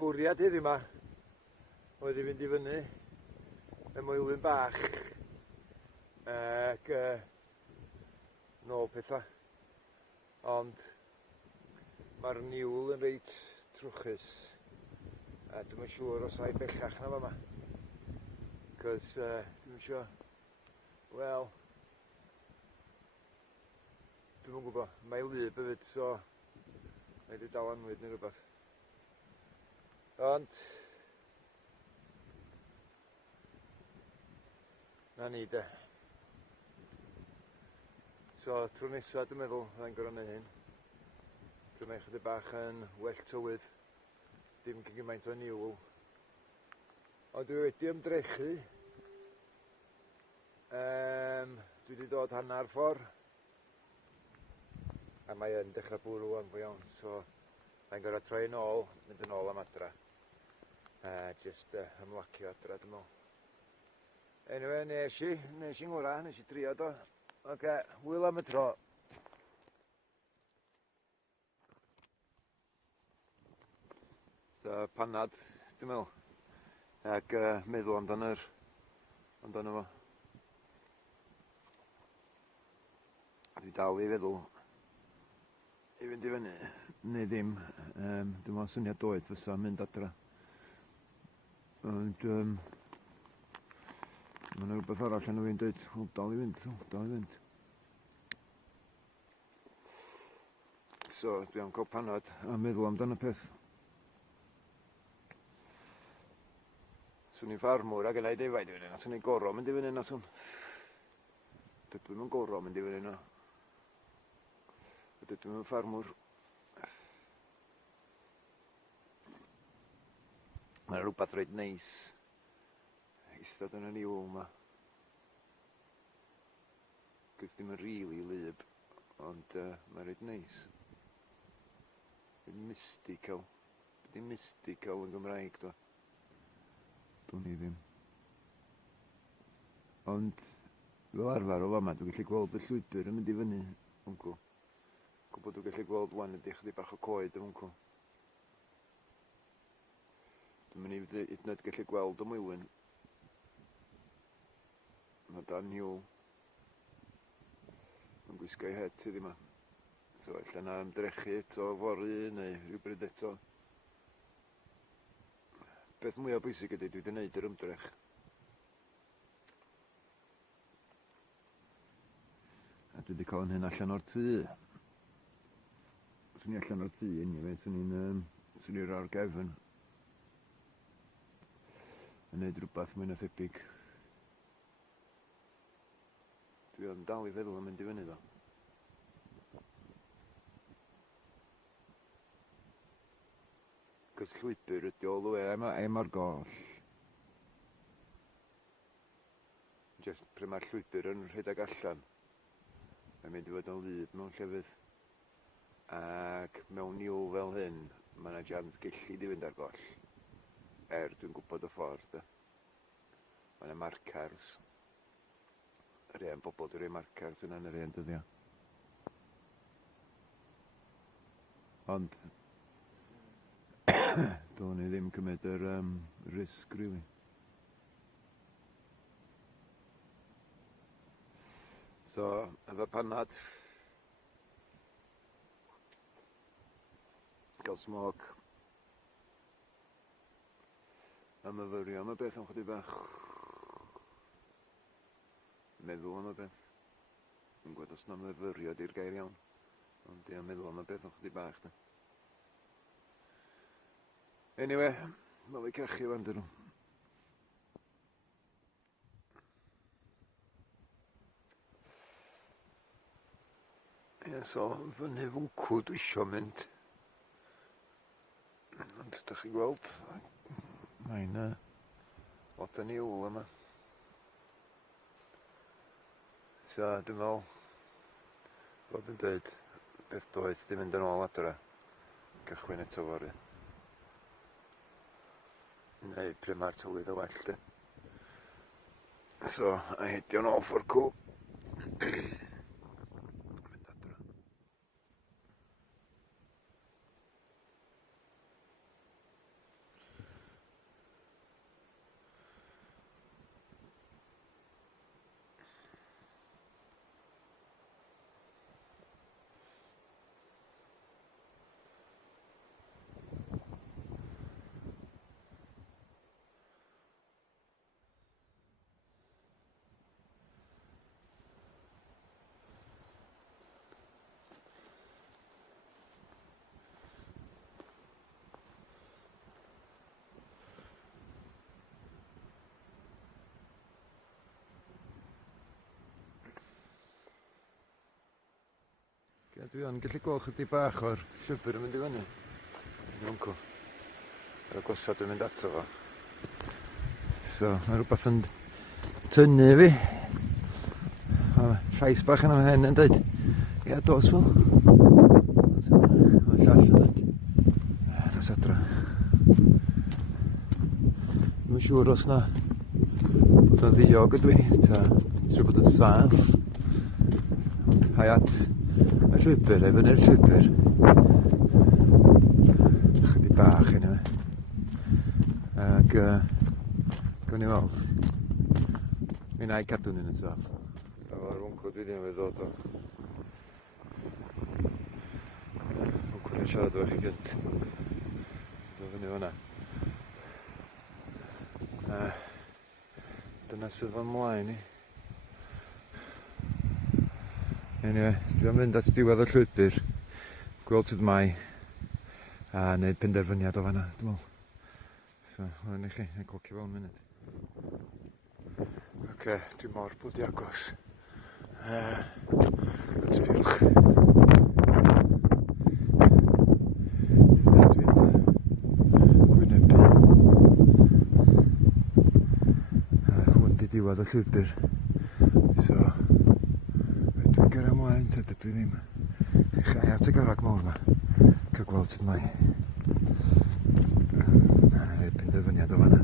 bwriad heddiw yma oedd i fynd i fyny y Moelwyn bach ac nôl pethau, ond mae'r niwl yn reit trwchus a dwi'n yn siŵr os ai bellach na fama, cos dwi'n yn siŵr, wel, dwi'n yn gwybod, mae lyb hefyd, so mae wedi dal anwyd neu rhywbeth. Ond na ni de. So tro nesa dwi'n meddwl fydda'n gorau neu hyn. Dwi'n meddwl chydig bach yn well tywydd, dim gymaint o niwl. Ond dwi wedi ymdrechu. Dwi wedi dod hanner ffordd. A mae yn dechrau bwrw am fwy iawn, so mae'n gorau troi yn ôl, mynd yn ôl am adra. Just ymlacio adra, dwi'n meddwl. Anyway, nes i ngwra, nes i trio do. Oce, hwyl am y tro. So, panad, dwi'n meddwl. Ac meddwl amdano fo. Dwi dal i feddwl i fynd i fyny, neu ddim. Dwi'n meddwl syniad doedd fysa mynd adra. Ond mae yna rhywbeth arall yn fi'n dweud, dal i fynd. So, dwi am cael panad a meddwl amdano peth. Swn i'n ffarmwr ac yna i defaid i fyny, na swn i'n goro mynd i fyny na swn. Dydw i'n goro mynd i fyny na. Dydw i'n ffarmwr. Mae'n rhywbeth rhaid neis. Eistedd yn y niwl yma. Cos dim yn rili lyb, ond mae'n rhaid neis. Mae'n mystical. Dim mystical yn Gymraeg, do. Dwi'n i ddim. Ond, fel arfer o fama, dwi'n gallu gweld y llwybr yn mynd i fyny, wncw. Gwybod dwi'n gallu gweld wan ydy chydig bach o coed yn wncw. Dwi'n mynd i hyd yn oed gallu gweld y Moelwyn. Mae dan niwl yn gwisgo ei het sydd yma. So, allan na ymdrechu eto fory neu rhywbryd eto. Beth mwyaf bwysig ydy, dwi wedi gwneud yr ymdrech. A dwi wedi cael yn hyn allan o'r tŷ. Swn i allan o'r tŷ, anyway, swn i'r ar gefn. Yn neud rhywbeth mwy na thebyg. Dwi yn dal i feddwl yn mynd i fyny ddo. Cos llwybr ydi all the way am ar goll. Just pryd mae'r llwybr yn rhedeg allan. Mae'n mynd i fod yn lyb mewn llefydd. Ac mewn niwl fel hyn, mae yna jans gellid i fynd ar goll. Dwi'n gwybod y ffordd. Mae yna marcars. Yr un bobl dwi'n rhoi marcars yna yn yr un dyddio. Ond, dylen ni ddim cymryd yr risg, rili. So, efo panad. Gael smog. A myfyrio am y beth am chydig bach. Meddwl am y beth. Yn gwybod os na myfyrio di'r gair iawn. Ond ia, meddwl am y beth am chydig bach. Da. Anyway, mae fi cachu fan dyn nhw. Ie, so, fyny fwncw dwi isio mynd. Ond, ydych chi gweld, mae'n lot o niwl yma. So, dwi'n meddwl, bod yn dweud, beth doedd di mynd yn ôl adra, cychwyn eto fory. Neu pryd mae'r tywydd o well, de. So, a hedio nôl ffordd cw. Mynd adra. Dwi yn gallu gweld chydig bach o'r llwybr yn mynd i fyny. Ywncw. Ar y gosa dwi'n mynd ato fo. So, mae rhywbeth yn tynnu fi. Llais bach yn am hen yn dweud, ia, dos fel. Mae'n llall yn dweud. Dos adra. Dwi'n yn siŵr os na bod o'n ddiog ydw i, ta trwy bod yn saff. Ond hai at y llwybr, efo i'r llwybr. Chydig bach yna fe. Ac gawn ni weld. Mi na I cadw ni'n saff. So, o'r wncw dwi ddim wedi dod o. Wncw ni'n siarad efo chi gynt. Dod fyny fan'na. Dyna sydd fan mlaen I. Anyway, dwi'n mynd at diwedd o'r llwybr, gweld sydd mai, a wneud penderfyniad o fan'na, dwi'n meddwl. So, hwn I chi, neu clocio fewn munud. Oce, dwi mor blydi agos. Yn sbiwch. Dwi'n gwynebu. Hwn di diwedd o llwybr. So, dwi'n gyrra ymlaen, ta dydw I ddim. Chai at y garag mawr yma. Cael gweld sydd mai. Penderfyniad o fan'na.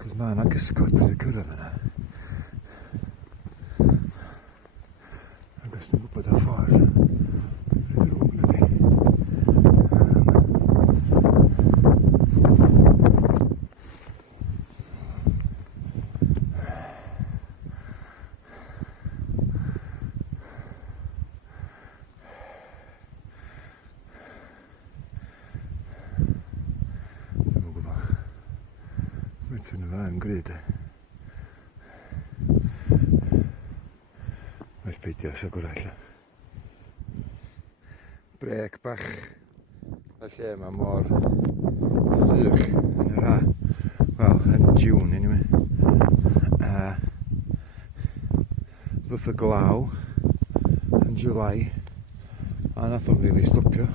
Cos mae yna gysgod bydd y cyrraedd yna. Ac os dwi'n gwybod y ffordd, rydyn rhwng ydy. Ti'n yma yn gryd e. Mae'n beidio sagwr allan. Brec bach. Y lle yma mor sych yn yr ha. Wel, yn June anyway. Ddoth y glaw yn July. A nath o'n rili stopio.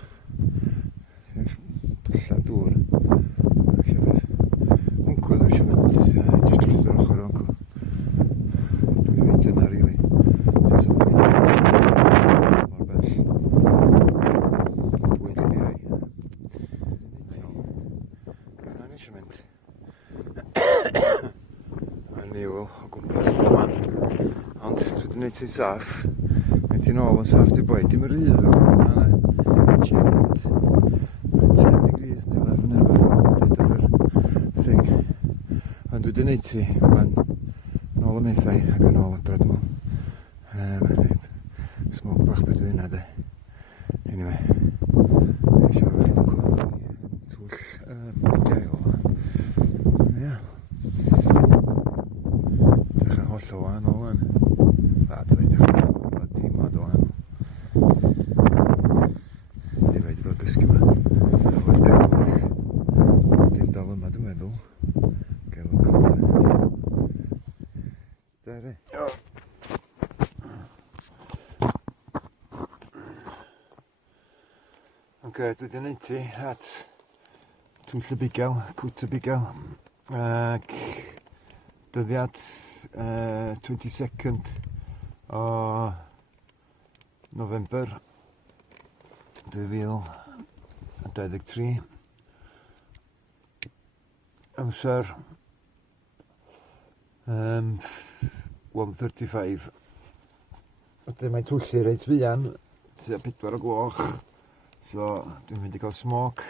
Pella dŵr. Jyst dros yr ochr o'n cw. Dwi'n mynd yna rili. So somebody mor bell. Pwynt I mi ai. Yna ni eisiau mynd. Mae'n niwl o gwmpas bob man. Ond dwi wedi gwneud ti'n saff. Gwneud ti'n ôl yn saff di boi. Dim yr un ddrwg. Mae'n chi'n mynd. Mae'n 10 degrees neu 11 neu rhywbeth. Dweud ar yr thing. Ond dwi wedi gwneud ti, wan, yn ôl y meithau ac yn ôl adra dwi'n meddwl. Smog bach beth dwi'n yna de. Anyway, eisiau efo chi'n gwybod twll gael. Ia. Dechrau holl o wahanol wan. Dwi'n wedi dechrau wahanol, teimlad o wahanol. Ddim wedi bod gysgu yma. Dim dal yma dwi'n meddwl. Oce, dwi wedi gwneud ti at twll y bugail, cwt y bugail, ac dyddiad 22nd o November 2023. Amser 1:35. Wedyn mae'n twllu reit fuan, tua 4 o gloch. So, dwi'n mynd I gael smoke,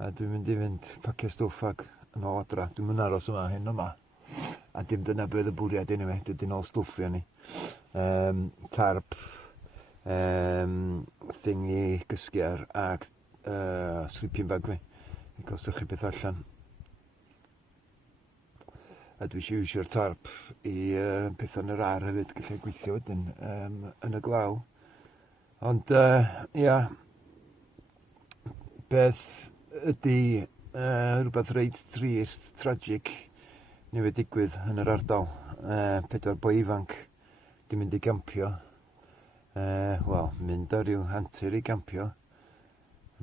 a dwi'n mynd I fynd pacio stwff ag yn ôl adra. Dwi'n mynd aros yma, hyn yma. A dim dyna bydd y bwriad anyway, dwi'n ôl stwff I ni. Tarp, thing I gysgu ar, ag sleeping bag fi. I gael sychu beth allan. A dwi eisiau iwsio'r tarp I pethau yn yr ar hefyd, gallai gweithio wedyn yn y glaw. Ond, ia, beth ydy rhywbeth reit trist, tragic, ni wedi digwydd yn yr ardal. 4 boi ifanc di mynd i gampio. Wel, mynd ar ryw hantur i gampio.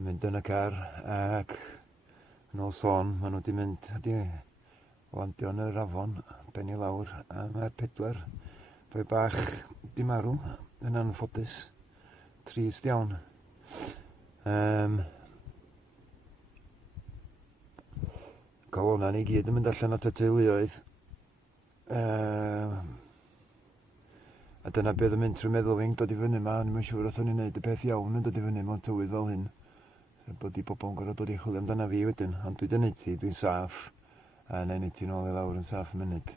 Mynd yn y car ac yn ôl sôn, maen nhw wedi mynd, landio yn yr afon, ben i lawr, a mae'r 4 boi bach di marw yn anffodus. Trist iawn. Colonna ni gyd yn mynd allan at y teuluoedd. A dyna beth yn mynd trwy meddwl fi'n dod i fyny yma, o'n i'n siŵr os o'n i'n neud y peth iawn yn dod i fyny mewn tywydd fel hyn. Bod i bobl yn gorfod dod i chwilio amdana fi wedyn, ond dwi 'di neud ti, dwi'n saff, a na i neud ti nôl i lawr yn saff yn munud.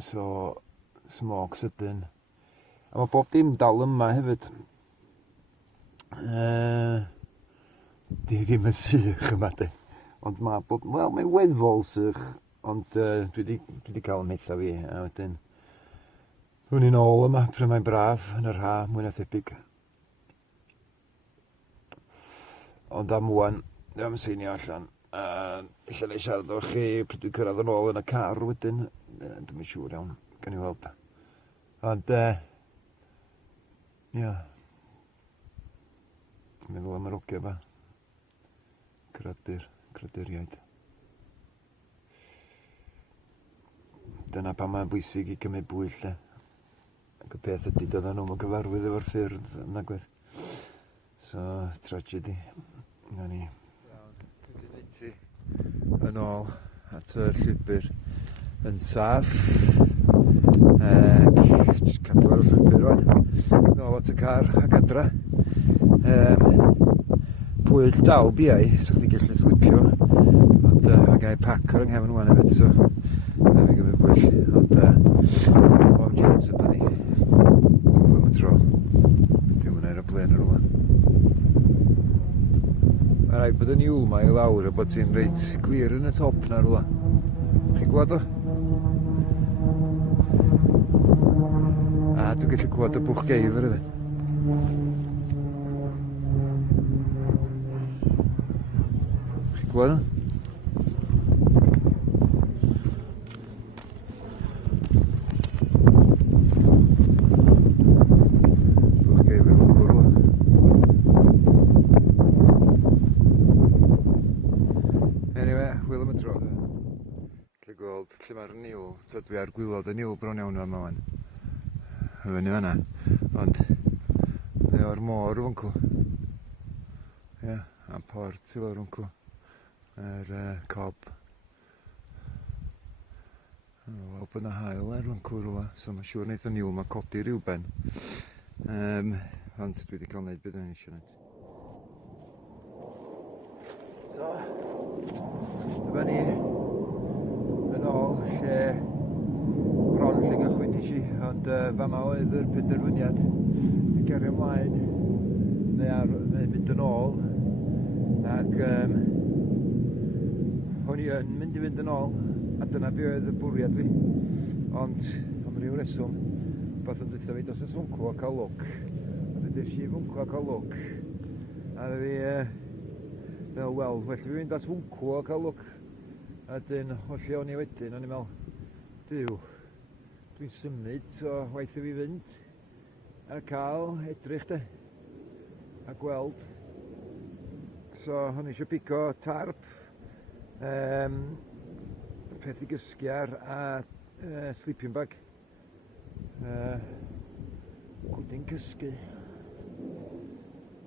So, smog sydyn. A mae bob dim dal yma hefyd. Di ddim yn sych yma de. Ond mae'n weddol sych, ond dwi di cael ymheitha fi, a wedyn hwn i'n ôl yma, pryd mae'n braf, yn yr ha, mwy na thebyg. Ond am wan, am seinio allan, a lle na i siarad o chi pryd dwi'n cyrraedd yn ôl yn y car wedyn, dwi'n yn siŵr iawn, gan i weld. Ond, ia, dwi'n meddwl am yr ogia fa. Craduriaid. Dyna pan mae'n bwysig i gymryd bwyd lle. Ac y peth ydy doedden nhw'n gyfarwydd efo'r ffyrdd nagwedd. So, tragedy. Na ni. Dwi wedi neud ti yn ôl at y llwybr yn saff. Jyst cadw ar y llwybr rwan. Nôl at y car ag adra. Pwyll dal biau, so chdi gallu slipio, ond gen i pac ar yng nghefn wan hefyd, so na fi gymryd pwyll, ond Bob James yma ni, dwi'n am y tro, dwi'n mynd aeroplen ar ola. Mae rhaid bod y niwl ma i lawr a bod ti'n reit glir yn y top na ar ola. Chi'n gweld o? A dwi'n gallu clywed y bwch geifr hefyd. Gweld? Anyway, hwyl am y tro. Gallu gweld lle mae'r niwl. So dwi ar gwylod y niwl bron iawn yma wan. Fyny fan'na. Ond mae o'r môr o fyncw. Ia, a port i lawr fyncw. Yr cob. Wel bod yna hael ar fyncw rwla, so mae'n siŵr wneud y niwl mae codi ryw ben. Ond dwi wedi cael gwneud beth o'n eisiau gwneud. So, dyma ni yn ôl lle bron lle gychwynnes i, ond fama oedd yr penderfyniad i gario ymlaen neu mynd yn ôl, ac o'n i yn mynd i fynd yn ôl, a dyna be oedd y bwriad fi, ond am ryw reswm, beth yn dweud fi dos y fwncw a cael lwc, a dydych chi fwncw a cael lwc, a fi meddwl, wel, well fi fynd at fwncw a cael lwc, a dyn, o lle o'n i wedyn, o'n i'n meddwl, Duw, dwi'n symud o waith i fi fynd, a cael edrych de, a gweld, so o'n i eisiau pigo tarp, peth i gysgiar a sleeping bag, gwydyn cysgu,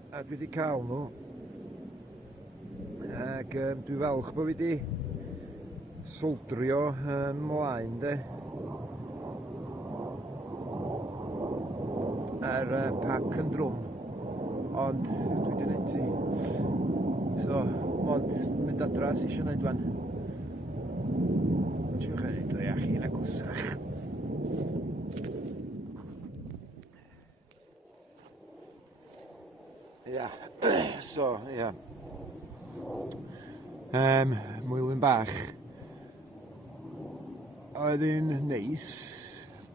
a dwi wedi cael nhw, ac dwi falch bod fi wedi soldrio ymlaen de, ar pac yn drwm, ond dwi wedi neud ti, so mond mynd adra sy'n eisiau gwneud wan. Tiwch yn neud o iach i'n agosach. Ia, so, ia. Moelwyn bach. Oedd hi'n neis.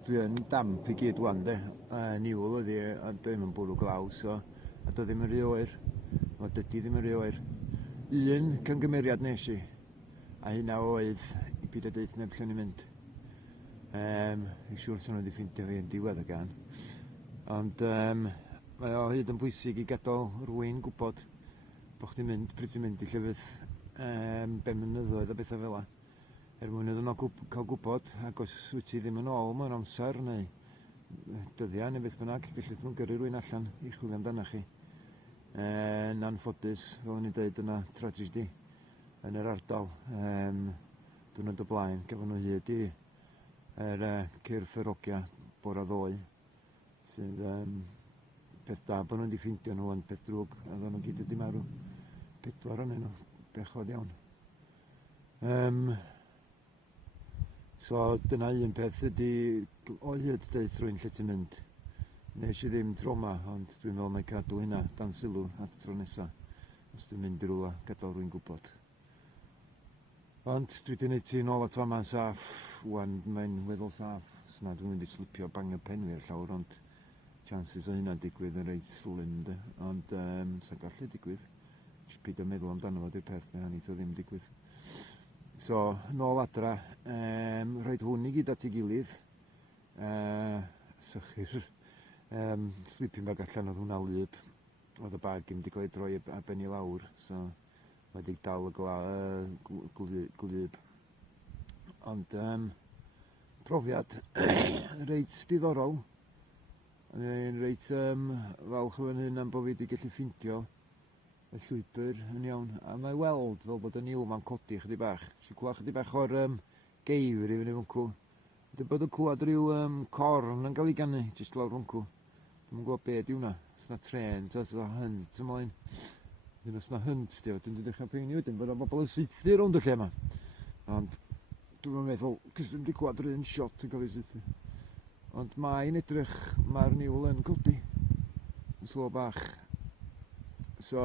Dwi yn damp i gyd wan de. Niwl ydi, a dwi'n yn bwrw glaw, so a doedd ddim yn rhy oer, o dydy ddim yn rhy oer. Un cangymeriad nes i, a hynna oedd i byd a deith neb lle ni'n mynd. Fi'n siŵr sy'n nhw wedi ffeindio fi yn diwedd y gan. Ond mae o hyd yn bwysig i gadael rhywun gwybod bod chdi'n mynd, pryd ti'n mynd i llefydd ben mynyddoedd a bethau fel 'a. Mwyn iddyn nhw cael gwybod, ac os wyt ti ddim yn ôl mewn amser neu dyddiau neu beth bynnag, gallith nhw gyrru rhywun allan i chwilio amdano chi. Yn anffodus, fel o'n i'n dweud, yna tragedi yn yr ardal. Diwrnod o blaen, gafon nhw hyd i cyrff yr ogia bore ddoe, sydd peth da bod nhw wedi ffeindio nhw yn peth drwg, a oedden nhw gyd wedi marw. 4 ohonyn nhw, bechod iawn. So dyna un peth ydy o hyd deud rhywun lle ti'n mynd. Nes i ddim trauma, ond dwi'n meddwl mai cadw hynna dan sylw at tro nesa. Os dwi'n mynd i rwla, gadael rhywun gwybod. Ond dwi wedi gwneud ti nôl at fama'n saff, wan mae'n weddol saff. Sna dwi'n mynd i slipio bang y pen fi'r llawr, ond chances o hynna'n digwydd yn reit slim, de. Ond sa'n gallu digwydd. Jyst peidio meddwl amdano fo di'r peth, neu hanith o ddim digwydd. So, nôl adra, rhaid hwn i gyd at ei gilydd, sychu'r sleeping bag allan oedd hwnna lyb, oedd y bag yn wedi cael ei droi a benni lawr, so mae wedi dal y glyb. Ond profiad reit diddorol, reit falch o fan hyn am bod fi wedi gallu ffindio y llwybr yn iawn, a mae weld fel bod y niwl ma'n codi chydig bach. Dwi'n clywed chydig bach o'r geifr i fyny fwncw. Dwi'n bod yn clywed rhyw corn yn cael ei ganu, jyst lawr fwncw. Dwi'n gwybod be di hwnna. Os na tren, os na hynt ymlaen. Dyn os na hynt, dwi'n wedi dechrau peini wedyn bod o bobl yn saethu rownd y lle yma. Ond dwi'n meddwl, cys dwi'n wedi clywed rhywun shot yn cael ei saethu. Ond mae'n edrych, mae'r niwl yn codi. Yn slo bach. So,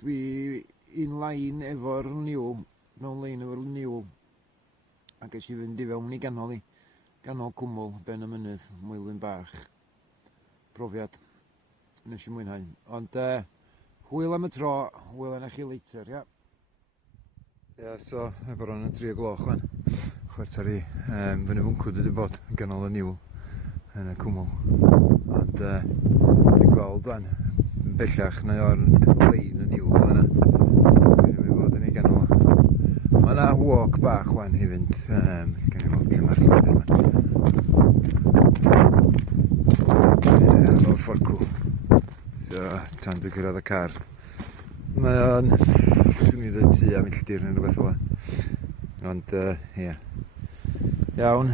dwi in-line efo'r niwl, mewn lein efo'r niwl, ac eisiau fynd i fewn i ganol cwmwl, ben y mynydd, Moelwyn bach. Profiad, nes i mwynhau. Ond hwyl am y tro, hwyl yna chi later, ia. Ia, so, efo'r hwn yn 3:00 wan. Chwarter i, fyny fwncw dwi wedi bod, ganol y niwl, yn y cwmwl. Ond dwi'n gweld wan, bellach neu o'r lein y niwl yna. Dwi'n mynd bod yn ei ganol. Mae yna walk bach wan i fynd, gan i weld lle mae'r rhywun yma. O'r fforcw. So, tan dwi'n gyrraedd y car. Mae o'n, dwi'n mynd i tu a milltir neu rhywbeth ola. Ond, ia. Iawn.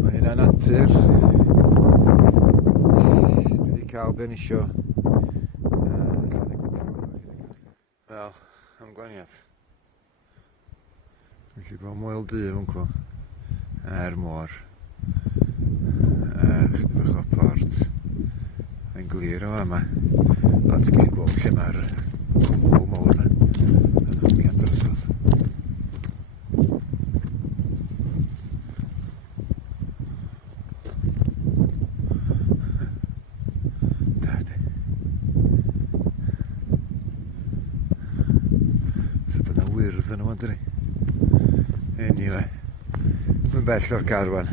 Mae hynna'n antur. Cael ben isio wel, am gwaniaeth felly gweld moel du fwncw er môr chydig bach o port mae'n glir o yma a ti'n gallu gweld lle mae'r cwmwl mawr yna yn ymwneud drosodd. Yn yma dyn ni. Anyway, mae'n bell o'r car wan.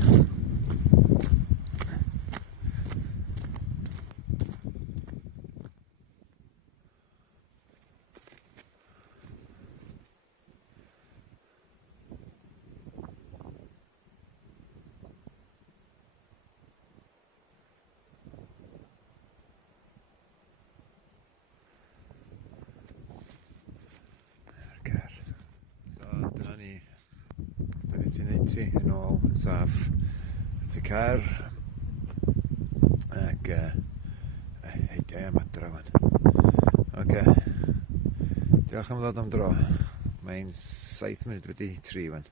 Yn ôl yn saff at y car ac heidiau am adra wan. Diolch am ddod am dro. Mae'n 7 munud wedi 3 wan.